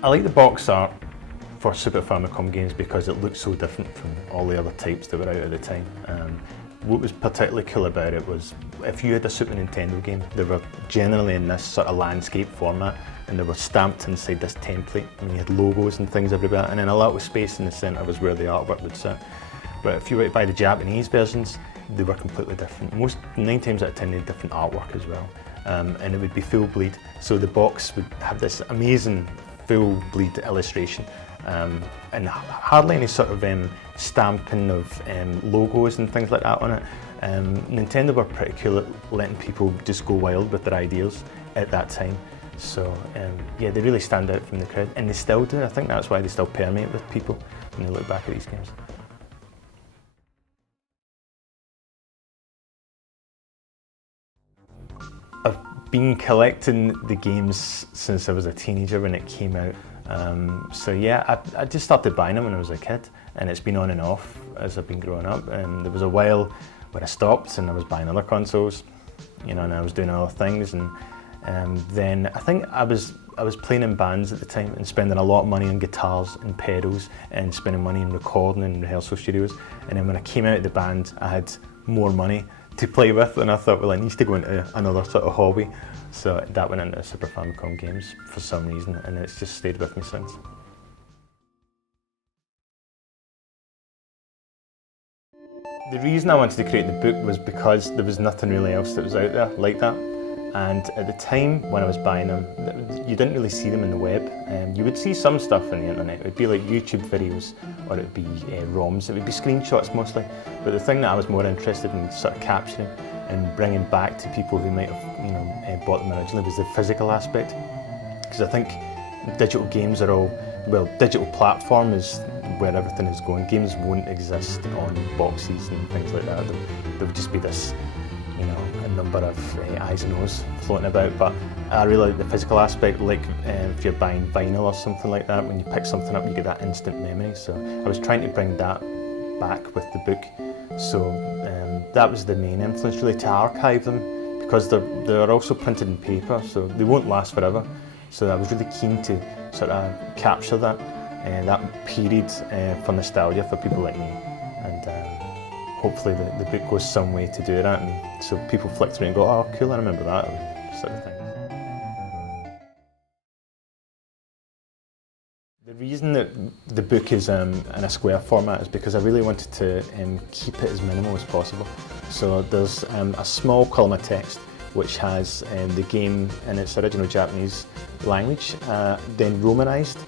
I like the box art for Super Famicom games because it looks so different from all the other types that were out at the time. What was particularly cool about it was if you had a Super Nintendo game, they were generally in this sort of landscape format and they were stamped inside this template, and you had logos and things everywhere, and then a little space in the centre was where the artwork would sit. But if you were to buy the Japanese versions, they were completely different. 9 times out of 10 they had different artwork as well, and it would be full bleed. So the box would have this amazing full bleed illustration, and hardly any sort of stamping of logos and things like that on it. Nintendo were pretty cool at letting people just go wild with their ideas at that time. So yeah, they really stand out from the crowd, and they still do. I think that's why they still permeate with people when they look back at these games. I've been collecting the games since I was a teenager when it came out. So yeah, I just started buying them when I was a kid, and it's been on and off as I've been growing up. There was a while where I stopped and I was buying other consoles, you know, and I was doing other things, and then I think I was playing in bands at the time and spending a lot of money on guitars and pedals and spending money on recording in rehearsal studios. And then when I came out of the band, I had more money to play with, and I thought, well, I need to go into another sort of hobby. So that went into Super Famicom games for some reason, and it's just stayed with me since. The reason I wanted to create the book was because there was nothing really else that was out there like that. And at the time when I was buying them, you didn't really see them in the web. You would see some stuff on the internet. It would be like YouTube videos, or it would be ROMs. It would be screenshots mostly. But the thing that I was more interested in sort of capturing and bringing back to people who might have, you know, bought them originally was the physical aspect. Because I think digital games are all, well, digital platform is where everything is going. Games won't exist on boxes and things like that. There would just be this, you know, a number of eyes and O's floating about. But I really like the physical aspect, like if you're buying vinyl or something like that, when you pick something up you get that instant memory. So I was trying to bring that back with the book. So that was the main influence, really, to archive them, because they're also printed in paper, so they won't last forever. So I was really keen to sort of capture that period for nostalgia for people like me. And hopefully the book goes some way to do that, and so people flick through and go, oh cool, I remember that, sort of thing. The reason that the book is in a square format is because I really wanted to keep it as minimal as possible. So there's a small column of text which has the game in its original Japanese language, then romanized.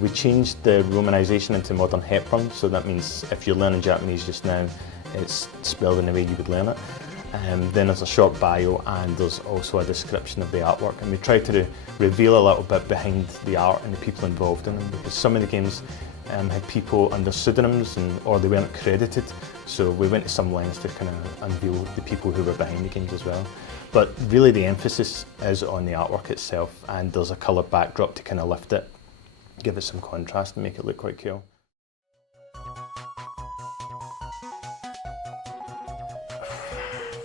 We changed the romanization into modern Hepburn, so that means if you're learning Japanese just now, it's spelled in the way you would learn it. Then there's a short bio, and there's also a description of the artwork, and we try to reveal a little bit behind the art and the people involved in them, because some of the games had people under pseudonyms or they weren't credited, so we went to some lengths to kind of unveil the people who were behind the games as well. But really the emphasis is on the artwork itself, and there's a colour backdrop to kind of lift it, give it some contrast and make it look quite cool.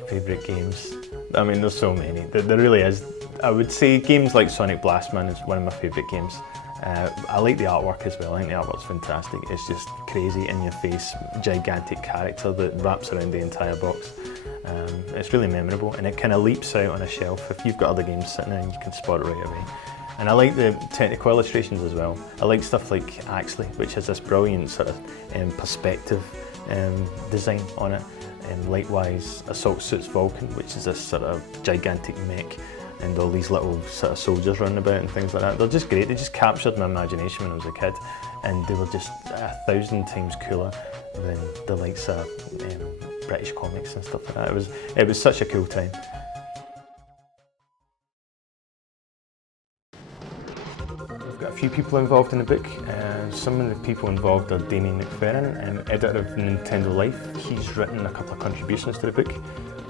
Favourite games? I mean, there's so many. There really is. I would say games like Sonic Blastman is one of my favourite games. I like the artwork as well. I think the artwork's fantastic. It's just crazy, in your face, gigantic character that wraps around the entire box. It's really memorable, and it kind of leaps out on a shelf. If you've got other games sitting there, you can spot it right away. And I like the technical illustrations as well. I like stuff like Axley, which has this brilliant sort of perspective design on it. And likewise, Assault Suits Vulcan, which is this sort of gigantic mech, and all these little sort of soldiers running about and things like that. They're just great. They just captured my imagination when I was a kid, and they were just 1,000 times cooler than the likes of British comics and stuff like that. It was such a cool time. We've got a few people involved in the book. Some of the people involved are Damien McFerrin, editor of Nintendo Life. He's written a couple of contributions to the book.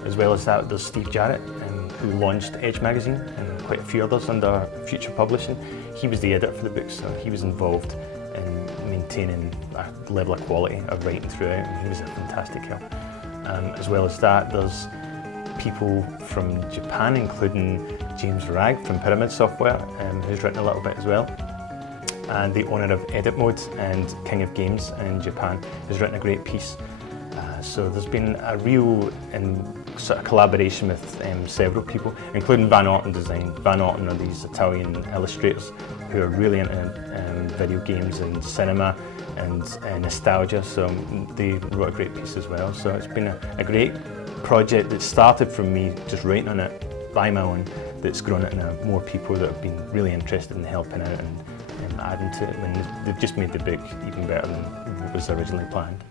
As well as that, there's Steve Jarrett, who launched Edge magazine, and quite a few others under Future Publishing. He was the editor for the book, so he was involved in maintaining a level of quality of writing throughout, and he was a fantastic help. As well as that, there's people from Japan, including James Ragg from Pyramid Software, who's written a little bit as well. and the owner of Edit Mode and King of Games in Japan, has written a great piece. So there's been a real sort of collaboration with several people, including Van Orton Design. Van Orton are these Italian illustrators who are really into video games and cinema and nostalgia, so they wrote a great piece as well. So it's been a great project that started from me just writing on it by my own, that's grown into more people that have been really interested in helping out and adding to it, and they've just made the book even better than was originally planned.